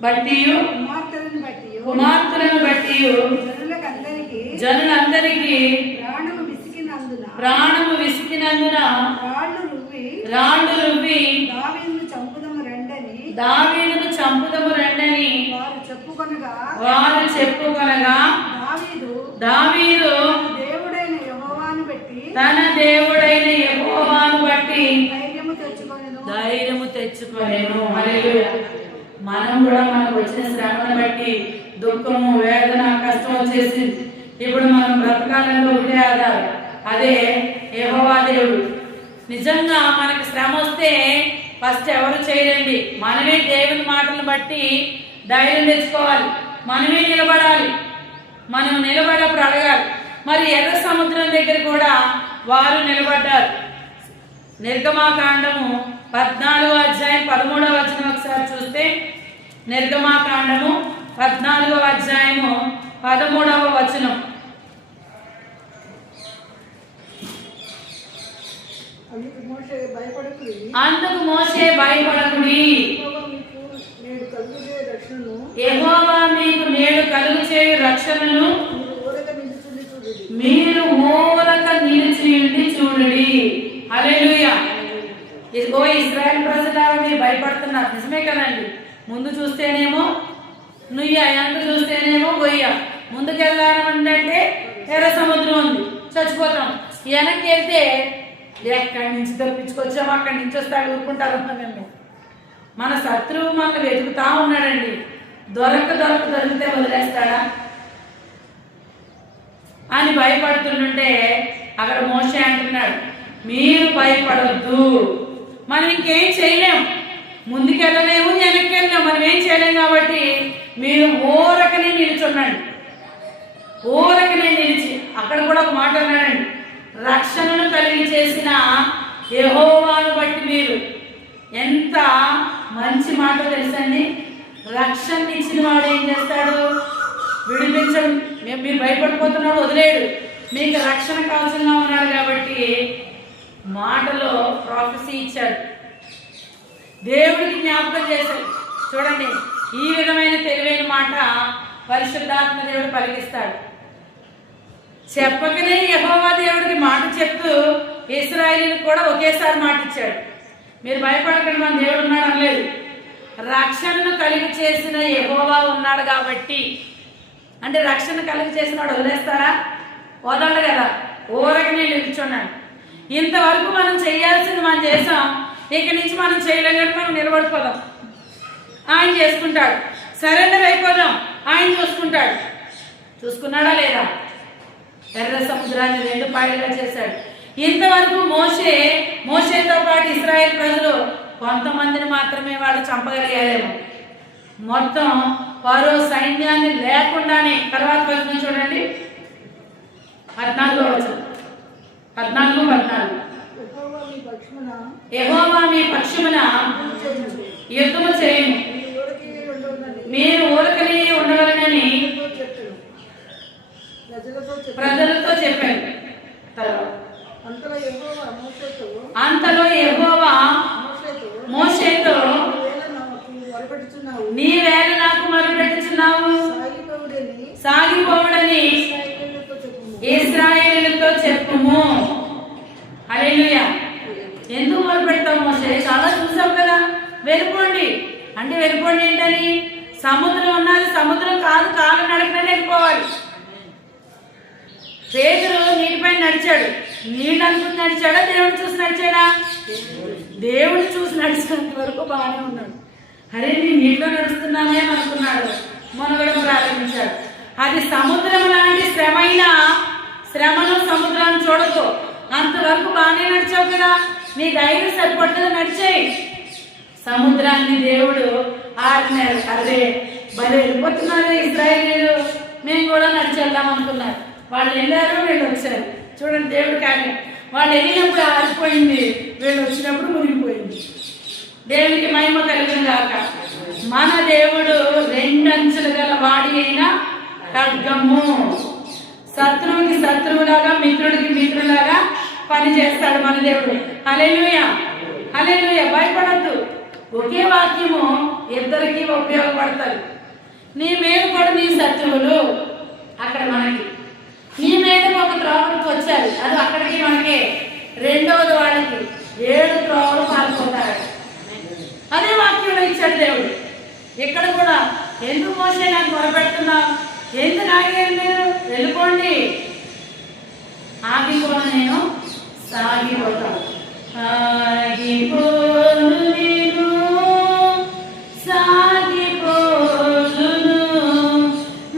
బట్టి కుమార్తెలను బట్టి జనులందరికీ ప్రాణము విసికినందున రాళ్ళు రువ్వి దావీదును చంపుదము రండని వారు చెప్పుకొనగా దావీదు తన దేవుడైన యెహోవాను బట్టి ధైర్యము తెచ్చుకొనెను. హల్లెలూయా. మనం కూడా మనకు వచ్చిన శ్రమను బట్టి దుఃఖము, వేదన, కష్టం వచ్చేసి ఇప్పుడు మనం బ్రతకాలంలో ఉండే ఆధారం అదే యెహోవా దేవుడు. నిజంగా మనకు శ్రమ వస్తే ఫస్ట్ ఎవరు చేయరండి, మనమే దేవుని మాటలను బట్టి ధైర్యం తెచ్చుకోవాలి, మనమే నిలబడాలి. మనం నిలబడినప్పుడు అడగాలి. మరి ఎర్ర సముద్రం దగ్గర కూడా వారు నిలబడ్డారు. నిర్గమాకాండము 14వ అధ్యాయం 13వ వచనం ఒకసారి చూస్తే, నిర్గమాకాండము 14వ అధ్యాయము 13వ వచనం. అందుకు మోషే భయపడకుడి, యెహోవా మీకు నేడు కలుగు చేయు రక్షణను మీరు ఊరక నిలిచి చూడుడి. హల్లెలూయా. ఓ ఇశ్రాయేల్ ప్రజలారా, మీరు భయపడుతున్నారు, నిజమే కదండి. ముందు చూస్తేనేమో నుయ్య, వెనక చూస్తేనేమో గొయ్య. ముందుకెళ్ళాలంటే ఎర్ర సముద్రం ఉంది, చచ్చిపోతాం. వెనక్కి వెళ్తే ఎక్కడి నుంచి తప్పించుకొచ్చాము, అక్కడి నుంచి వస్తాడు, ఊరుకుంటారు. మేము మన శత్రువు మనకు వెతుకుతా ఉన్నాడండి. దొరికితే వదిలేస్తాడా అని భయపడుతుంటే అక్కడ మోషే అంటున్నాడు, మీరు భయపడొద్దు. మనం ఇంకేం చేయలేం, ముందుకెళ్ళలేము, వెనక్కి వెళ్ళలేము, మనం ఏం చేయలేం. కాబట్టి మీరు ఊరకనే నిల్చున్నాడు. ఊరకనే నిలిచి అక్కడ కూడా ఒక మాట అన్నాడండి, రక్షణను కలిగి చేసిన యెహోవాను బట్టి మీరు. ఎంత మంచి మాట తెలుసండి. రక్షణ ఇచ్చిన వాడు ఏం చేస్తాడు? విడిపించడం. మీరు భయపడిపోతున్నాడు, వదిలేడు. మీకు రక్షణ కవచంగా ఉన్నాడు కాబట్టి మాటలో ప్రాఫెసీ ఇచ్చాడు, దేవుడికి జ్ఞాపకం చేశాడు. చూడండి, ఈ విధమైన తెలివైన మాట పరిశుద్ధాత్మ దేవుడు పలికిస్తాడు. చెప్పకనే యెహోవా దేవుడికి మాట చెప్తూ ఇశ్రాయేలీలకు కూడా ఒకేసారి మాట ఇచ్చాడు. మీరు భయపడకండి, మన దేవుడు ఉన్నాడు అనలేదు. రక్షణను కలిగి చేసిన యెహోవా ఉన్నాడు కాబట్టి. అంటే రక్షణ కలిగి చేసిన వాడు వదిలేస్తాడా? వదలడు కదా, ఊరకనే నిల్చున్నాడు. ఇంతవరకు మనం చేయాల్సింది మనం చేసాం, ఇక నుంచి మనం చేయలేం కాబట్టి మనం నిలబడిపోదాం. ఆయన చేసుకుంటాడు. సరెండర్ అయిపోదాం, ఆయన చూసుకుంటాడు. చూసుకున్నాడా లేదా? ఎర్ర సముద్రాన్ని 2 పాయలుగా చేశాడు. ఇంతవరకు మోషేతో పాటు ఇశ్రాయేల్ ప్రజలు కొంతమందిని మాత్రమే వాళ్ళు చంపగలిగారేమో. మొత్తం ఫరో సైన్యాన్ని లేకుండానే. తర్వాత వచనం చూడండి, 14 యెహోవా మీ పక్షమున యుద్ధము చేయను, మీరు ఊరకనే ఉండవలనని ప్రజలతో చెప్పాను. అంతలో యెహోవా మోషేతో, నీవేళ నాకు మొరపెట్టుచున్నావు, సాగిపోవుడని ఇశ్రాయేలుతో చెప్పుము. హల్లెలూయా. ఎందుకు మొరపెడతావు మోషే? చాలా చూసావు కదా. వెళ్ళిపోండి అంటే వెళ్ళిపోండి ఏంటని? సముద్రం ఉన్నది, సముద్రం కాదు, కాలు నడకనే వెళ్ళిపోవాలి. పేతురు నీటిపైన నడిచాడు. నీళ్ళు అనుకుని నడిచాడా, దేవుడు చూసి నడిచాడా? దేవుడు చూసి నడిచినంత వరకు బాగానే ఉన్నాడు. అరే నేను నీటిలో నడుస్తున్నానే అనుకున్నాడు, మనగడం ప్రారంభించాడు. అది సముద్రం లాంటి శ్రమను సముద్రాన్ని చూడదు. అంతవరకు బాగానే నడిచావు కదా, నీ ధైర్యం సరిపడ్డది, నడిచాయి. సముద్రాన్ని దేవుడు ఆడినారు. అరే భలే వెళ్ళిపోతున్నారు ఇశ్రాయేలీయులు, మేము కూడా నడిచి వెళ్దాం అనుకున్నారు. వాళ్ళు వెళ్ళారు, వీళ్ళు వచ్చారు. చూడండి దేవుడు కానీ వాళ్ళు వెళ్ళినప్పుడు ఆరిపోయింది, వీళ్ళు వచ్చినప్పుడు మునిగిపోయింది. దేవునికి మహిమ కలిగిన గాక. మన దేవుడు 2 అంచులు గల వాడి అయిన ఖడ్గము. శత్రువుకి శత్రువులాగా, మిత్రుడికి మిత్రులాగా పనిచేస్తాడు మన దేవుడు. హల్లెలూయా, హల్లెలూయా. భయపడద్దు. ఒకే వాక్యము ఇద్దరికి ఉపయోగపడతారు. నీ మీద కూడా నీ శత్రువులు అక్కడ మనకి, నీ మీద ఒక త్రోవకు వచ్చారు, అది అక్కడికి మనకి, రెండవది వాళ్ళకి 7 త్రోవలు పాల్గొంటారు. అదే వాక్యంలో ఇచ్చాడు దేవుడు. ఇక్కడ కూడా ఎందుకు మోసే నాకు మొరపెడుతున్నావు, ఎందుకు ఆగారు మీరు? వెళ్ళిపోండి. ఆగిపోను, నేను సాగిపోతాను. ఆగిపోను నేను, సాగిపోను,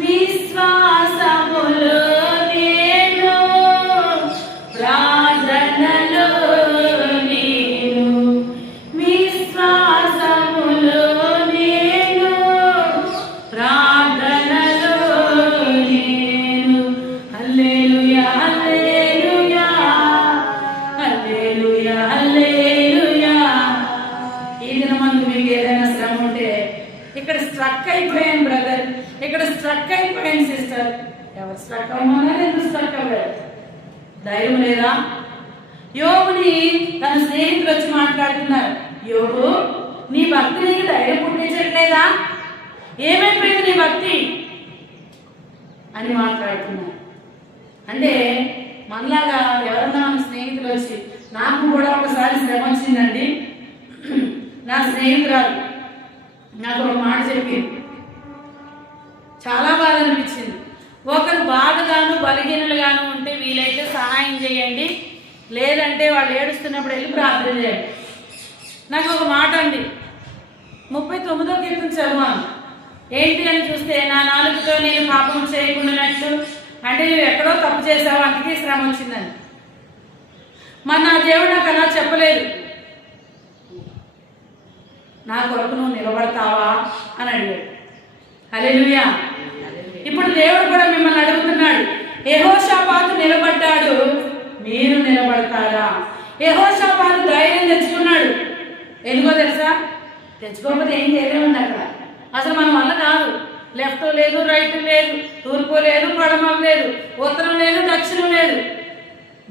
విశ్వాసములో నేను, ప్రార్థనలో నేను, విశ్వాసములో నేను, ప్రార్థనలో నేను. హల్లెలూయా, హల్లెలూయా, స్ట్రక్ అవ్వమన్నారు, ఎందుకు స్ట్రక్ అవ్వారు? ధైర్యం లేదా? యోబుని తన స్నేహితులు వచ్చి మాట్లాడుతున్నారు, యోబు నీ భక్తి నీకు ధైర్యం పుట్టించట్లేదా? ఏమైపోయింది నీ భక్తి అని మాట్లాడుతున్నారు. అంటే మనలాగా ఎవరన్నా మన స్నేహితులు వచ్చి, నాకు కూడా ఒకసారి శ్రమ వచ్చిందండి, నా స్నేహితురాలు నాకు ఒక మాట చెప్పింది, చాలా బాధ అనిపించింది. ఒకరు బాధగాను బలహీనలుగాను ఉంటే వీలైతే సహాయం చేయండి, లేదంటే వాళ్ళు ఏడుస్తున్నప్పుడు వెళ్ళి ప్రార్థన చేయండి. నాకు ఒక మాట అండి, 39వ కీర్తన చదివాను. ఏంటి అని చూస్తే, నా నాలుగుతో నేను పాపం చేయకుండానట్లు, అంటే నువ్వు ఎక్కడో తప్పు చేసావు అందుకే శ్రమ వచ్చిందని. మరి నా దేవుడు నాకు అలా చెప్పలేదు. నా కొరకు నువ్వు నిలబడతావా అని అడిగాడు. హల్లెలూయా. ఇప్పుడు దేవుడు కూడా మిమ్మల్ని అడుగుతున్నాడు, యెహోషాపాతు నిలబడ్డాడు, మీరు నిలబడతారా? యెహోషాపాతు ధైర్యం తెచ్చుకున్నాడు. ఎందుకో తెలుసా? తెచ్చుకోకపోతే ఏం చేయలేమండి అక్కడ. అసలు మన వల్ల కాదు. లెఫ్ట్ లేదు, రైట్ లేదు, తూర్పు లేదు, పడమర లేదు, ఉత్తరం లేదు, దక్షిణం లేదు,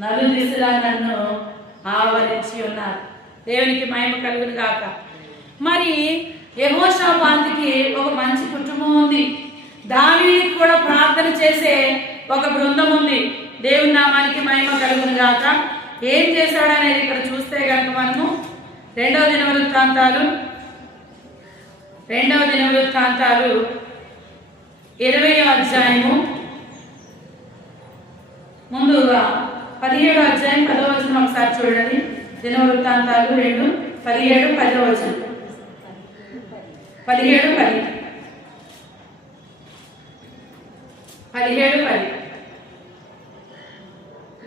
నలు దిశలా నన్ను ఆవరించి ఉన్నారు. దేవునికి మహిమ కలుగును గాక. మరి యెహోషాపాతుకి ఒక మంచి కుటుంబం ఉంది. దావీదుకి కూడా ప్రార్థన చేసే ఒక బృందం ఉంది. దేవుని నామానికి మహిమ కలుగును గాక. ఏం చేశాడనేది ఇక్కడ చూస్తే కనుక మనము 2వ దినవృత్తాంతాలు 20వ అధ్యాయము ముందుగా 17వ అధ్యాయం 10వ వచనం ఒకసారి చూడండి. దినవృత్తాంతాలు 2:17, 10వ వచనం. 17:10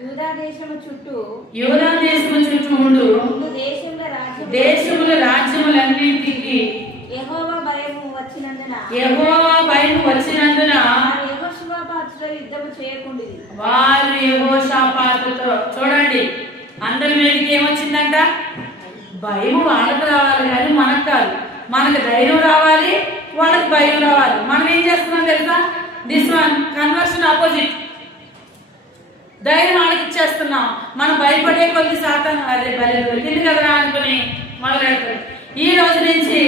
యూదా దేశము చుట్టూ ఉండు దేశముల రాజ్యములన్నింటికి యెహోవా భయము వచ్చినందున యెహోషాపాతుతో యుద్ధము చేయకుండిరి. వారు యెహోషాపాతుతో, చూడండి అందరి మీదకి ఏమొచ్చిందంట? భయం వాళ్ళకు రావాలి కానీ మనకు కాదు. మనకు ధైర్యం రావాలి, వాళ్ళకి భయం రావాలి. మనం ఏం చేస్తున్నాం తెలుసా? This one conversion opposite. ధైర్యం వాళ్ళకి ఇచ్చేస్తున్నాం, మనం భయపడే కొద్ది శాతం అదే భలే దొరికింది కదరా అనుకుని మొదలెడతారు. ఈ రోజు నుంచి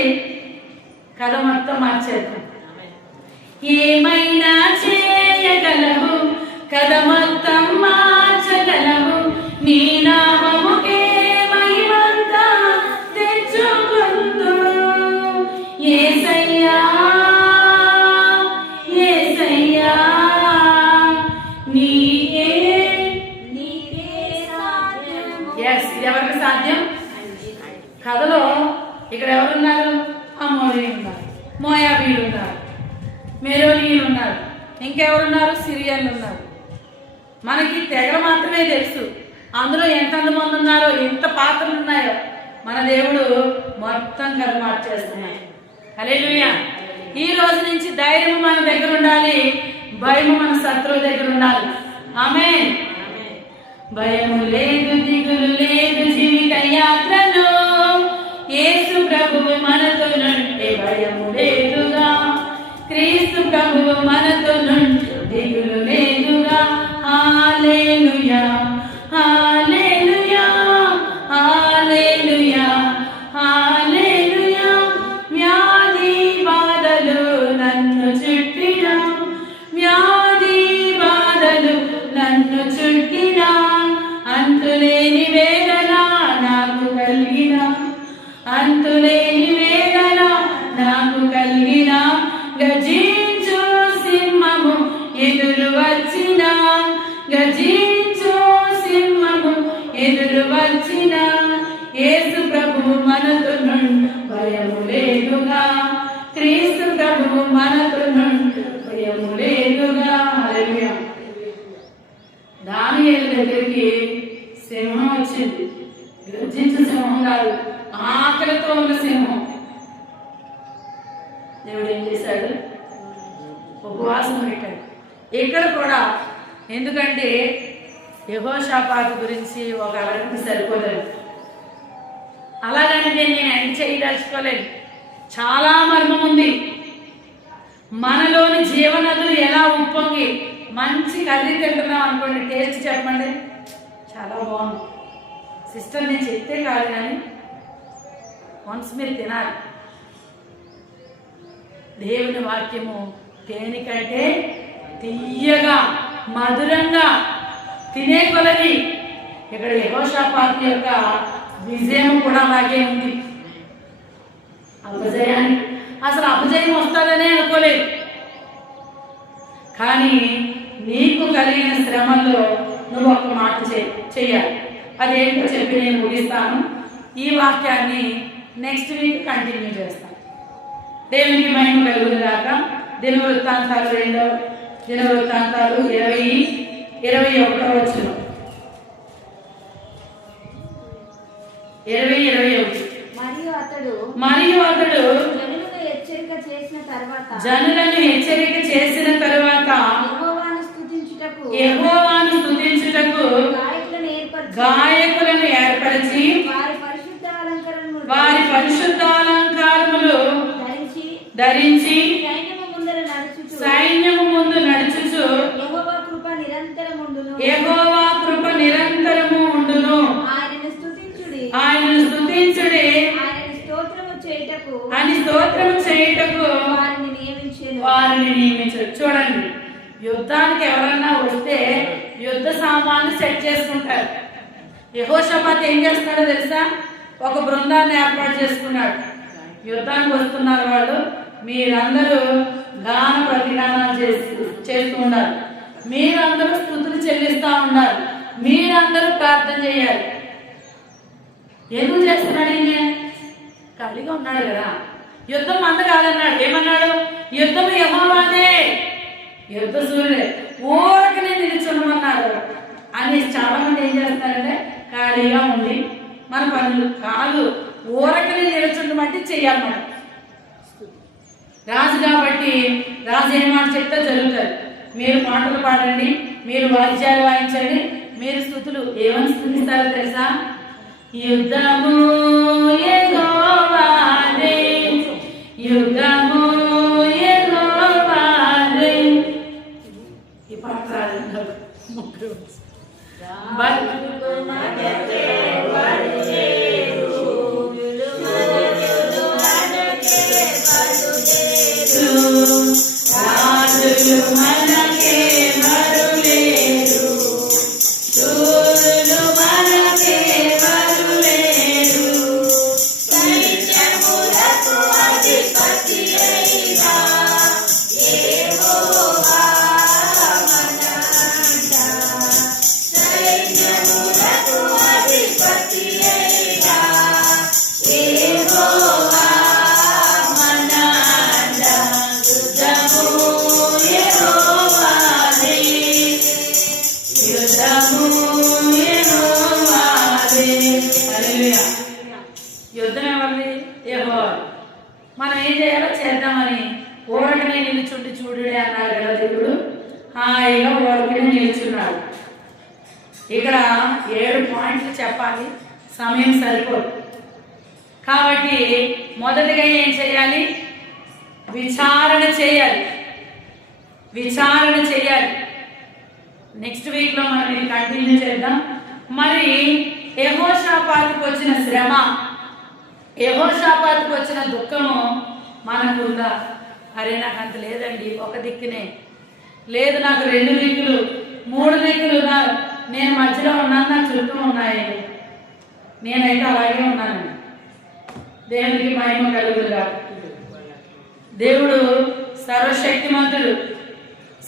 కథ మొత్తం మార్చేద్దాం. ఏమైనా చేయగలవు, కథ మొత్తం మార్చగలవు, నీ నామముకే మహిమంతా తెచ్చుకుందు. యేసయ్యా యేసయ్యా నీకే. ఎవరికి సాధ్యం? కథలో ఇక్కడ ఎవరున్నారు? అమోరీయులు ఉన్నారు, మోయాబీలు ఉన్నారు, మెరోనీయులు ఉన్నారు, ఇంకెవరున్నారు? సిరియన్లు ఉన్నారు. మనకి తెగ మాత్రమే తెలుసు, అందులో ఎంతమంది ఉన్నారో, ఎంత పాత్రలు ఉన్నాయో మన దేవుడు మొత్తం కథ మార్చేస్తున్నాడు. హల్లెలూయా. ఈ రోజు నుంచి ధైర్యం మన దగ్గర ఉండాలి, భయం మన శత్రువు దగ్గర ఉండాలి. ఆమేన్. భయము లేదు, దిగులు లేదు జీవిత యాత్రలో, యేసు ప్రభువు మనతో నుండి భయము లేదుగా, క్రీస్తు ప్రభువు మనతో నుండి దిగులు లేదుగా. హల్లెలూయా హల్లెలూయా హల్లెలూయా హల్లెలూయా. వ్యాధి బాధలు నన్ను చుట్టినా, వ్యాధి బాధలు నన్ను చుట్టినా, అంతులేని వేదన నాకు కలిగిన, అంతులేని వేదన నాకు కలిగిన, గర్జించు సింహము ఎదురు వచ్చిన, గర్జించు సింహము ఎదురు వచ్చిన, యేసు ప్రభువు మనతో నుండి భయము లేదుగా, క్రీస్తు ప్రభువు మనతో నుండి భయము లేదుగా. హల్లెలూయా. దానియేలు దగ్గరికి సింహం వచ్చింది. గర్జించే సింహం కాదు, ఆకలితో ఉన్న సింహం. దేవుడు ఏం చేశాడు? ఉపవాసం పెట్టాడు. ఇక్కడ కూడా ఎందుకంటే యెహోషాపాతు గురించి ఒక అరగంట సరిపోలేదు. అలాగని నేను ఎండ్ చేయదలుచుకోలేదు. చాలా మర్మం ఉంది. మనలోని జీవనదులు ఎలా ఉప్పొంగి మంచి కర్రీ తింటున్నాం అనుకోండి, టేస్ట్ చెప్పండి, చాలా బాగుంది. సిస్టర్ నేను చెప్తే కాదు కానీ వన్స్ మీరు తినాలి. దేవుని వాక్యము దేనికంటే తీయగా మధురంగా తినే కొలది. ఇక్కడ యెహోషాపాతు యొక్క విజయం కూడా అలాగే ఉంది. అపజయాన్ని అసలు అపజయం వస్తుందనే అనుకోలేదు, కానీ నీకు కలిగిన శ్రమల్లో నువ్వు ఒక మాట చెయ్యాలి. అదేంటో చెప్పి నేను ముగిస్తాను. ఈ వాక్యాన్ని నెక్స్ట్ వీక్ కంటిన్యూ చేస్తాను. దేవునికి మహిమ కలుగునుగాక. దినవృత్తాంతాలు 2వ దినవృత్తాంతాలు 20:21 వచనం. 20:21. మరియు అతడు జనులను హెచ్చరిక చేసిన తరువాత యెహోవాను స్తుతించుటకు గాయకులను ఏర్పరిచి వారి పరిశుద్ధాలంకారములు ధరించి సైన్యము ముందు నడుచుచు యెహోవా కృప నిరంతరము ఉండును. ఆయనను స్తుతించుడి అని స్తోత్రము చేయుటకు వారిని నియమించు. చూడండి, యుద్ధానికి ఎవరన్నా వస్తే యుద్ధ సామాన్లు సెట్ చేసుకుంటారు. యెహోషాపాతు ఏం చేస్తున్నాడో తెలుసా? ఒక బృందాన్ని ఏర్పాటు చేసుకున్నాడు. యుద్ధానికి వస్తున్నారు వాళ్ళు, మీరందరూ గాన ప్రతిగానాలు చేస్తూ ఉండాలి, మీరందరూ స్తుతులు చెల్లిస్తూ ఉండాలి, మీరందరూ ప్రార్థన చేయాలి. ఎందుకు చేస్తున్నాడు? ఈయన ఖాళీగా ఉన్నాడు కదా. యుద్ధం మంద కాదన్నాడు. ఏమన్నాడు? యుద్ధం యెహోవాదే, యుద్ధ సూర్యుడే, ఊరకనే నిలుచున్నాడు అని. చాలా మంది ఏం చేస్తారంటే ఖాళీగా ఉంది మన పనులు కాదు, ఊరకనే నిలుచుండమంటే చెయ్యాలన్నమాట. రాజు కాబట్టి రాజు ఏం మాట చెప్తే జరుగుతుంది. మీరు పాటలు పాడండి, మీరు వాద్యాలు వాయించండి, మీరు స్తుతులు ఏమని స్తుతిస్తారో తెలుసా? యుద్ధము యెహోవాదే, యుద్ధము యెహోవాదే. ఈ పాట రాదు. యుద్ధం ఎవరిది? యెహోవా. మనం ఏం చేయాలో చేద్దామని ఊరకనే నిలుచుండి చూడుడే అన్నాడు కదా దేవుడు. హాయిగా ఊరకనే నిలుచున్నాడు. ఇక్కడ 7 పాయింట్లు చెప్పాలి, సమయం సరిపోదు కాబట్టి మొదటిగా ఏం చేయాలి? విచారణ చేయాలి. నెక్స్ట్ వీక్లో మనం ఇది కంటిన్యూ చేద్దాం. మరి యెహోషాపాతుకు వచ్చిన శ్రమ, యెహోషాపాతుకు వచ్చిన దుఃఖము మనకుందా? అరే నాకు అంత లేదండి, ఒక దిక్కునే లేదు, నాకు 2 దిక్కులు 3 దిక్కులు ఉన్నారు, నేను మధ్యలో ఉన్నాను, నా చుట్టూ ఉన్నాయి, నేనైతే అలాగే ఉన్నాను. దేవునికి మహిమ కలుగుగా. దేవుడు సర్వశక్తిమంతుడు,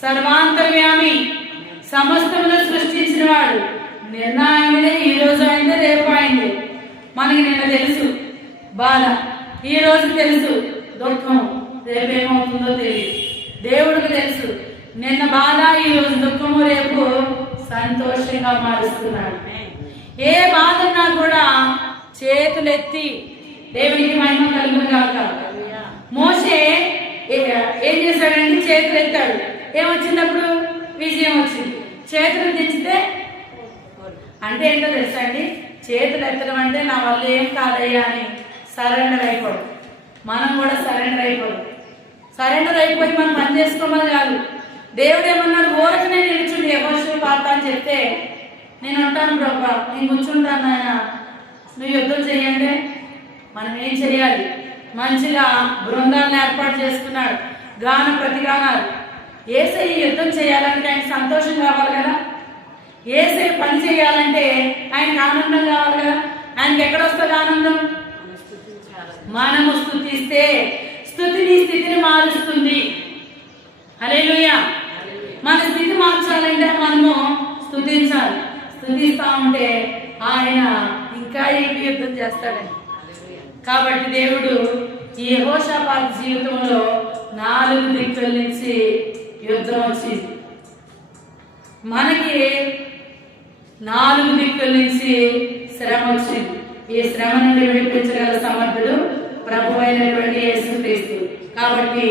సర్వాంతర్యామి, సమస్తమును సృష్టించిన వాడు. నిన్న ఆయనదే, ఈ రోజు అయిందే, రేపు అయింది. మనకి నిన్న తెలుసు బాధ, ఈ రోజు తెలుసు దుఃఖం, రేపేమవుతుందో తెలియదు. దేవుడికి తెలుసు నిన్న బాధ, ఈ రోజు దుఃఖము, రేపు సంతోషంగా మారుస్తున్నాడు. ఏ బాధ ఉన్నా కూడా చేతులెత్తి దేవునికి మహిమ కలుగుగాక. మోషే ఏం చేశాడంటే చేతులు ఎత్తాడు. ఏమొచ్చినప్పుడు విజయం వచ్చింది. చేతులు దించితే అంటే ఏంటో తెలుసా అండి? చేతులు ఎత్తడం అంటే నా వల్ల ఏం కాదయ్యా అని సరెండర్ అయిపోవడం. మనం కూడా సరెండర్ అయిపోయి మనం పని చేసుకోమని కాదు, దేవుడు ఏమన్నాడు, ఊరకనే నిలుచుండి యెహోషువ పాట అని చెప్తే నేను అంటాను ప్రభా, నేను కూర్చుంటాను ఆయన, నువ్వు యుద్ధం చెయ్యండి. మనం ఏం చేయాలి? మంచిగా బృందాలను ఏర్పాటు చేసుకున్నాడు, గాన ప్రతిగానాలు. ఏసై యుద్ధం చేయాలంటే ఆయన సంతోషం కావాలి కదా, ఏసై పని చేయాలంటే ఆయనకు ఆనందం కావాలి కదా. ఆయనకి ఎక్కడ వస్తుంది ఆనందం? మనము స్తుతిస్తే స్తుతిని స్థితిని మారుస్తుంది. హల్లెలూయా. మన స్థితి మార్చాలంటే మనము స్తుతించాలి. స్తుతిస్తా ఉంటే ఆయన ఇంకా ఏమి యుద్ధం చేస్తాడని. కాబట్టి దేవుడు ఈ యెహోషాపాతు జీవితంలో 4 దిక్కుల నుంచి యుద్ధం వచ్చింది. మనకి 4 దిక్కుల నుంచి శ్రమ వచ్చింది. ఈ శ్రమ నుండి విడిపించగల సమర్థుడు ప్రభు అయినటువంటి యేసుక్రీస్తు. కాబట్టి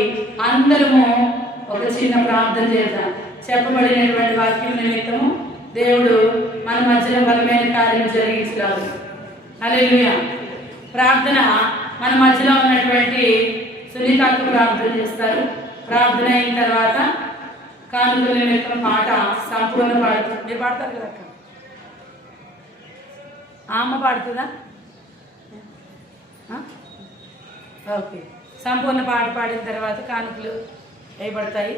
అందరము ఒక చిన్న ప్రార్థన చేద్దాం. చెప్పబడినటువంటి వాక్యం నిమిత్తము దేవుడు మన మధ్యలో బలమైన కార్యం జరిగించగలరు. హల్లెలూయా. ప్రార్థన మన మధ్యలో ఉన్నటువంటి సునీతకు ప్రార్థన చేస్తారు. ప్రార్థన అయిన తర్వాత కానుకల నిమిత్తం పాట సంపూర్ణ పాడుతుంది. మీరు పాడతారు కదా అక్క? అమ్మ పాడుతుందా? ఓకే. సంపూర్ణ పాట పాడిన తర్వాత కానుకలు వేయబడతాయి.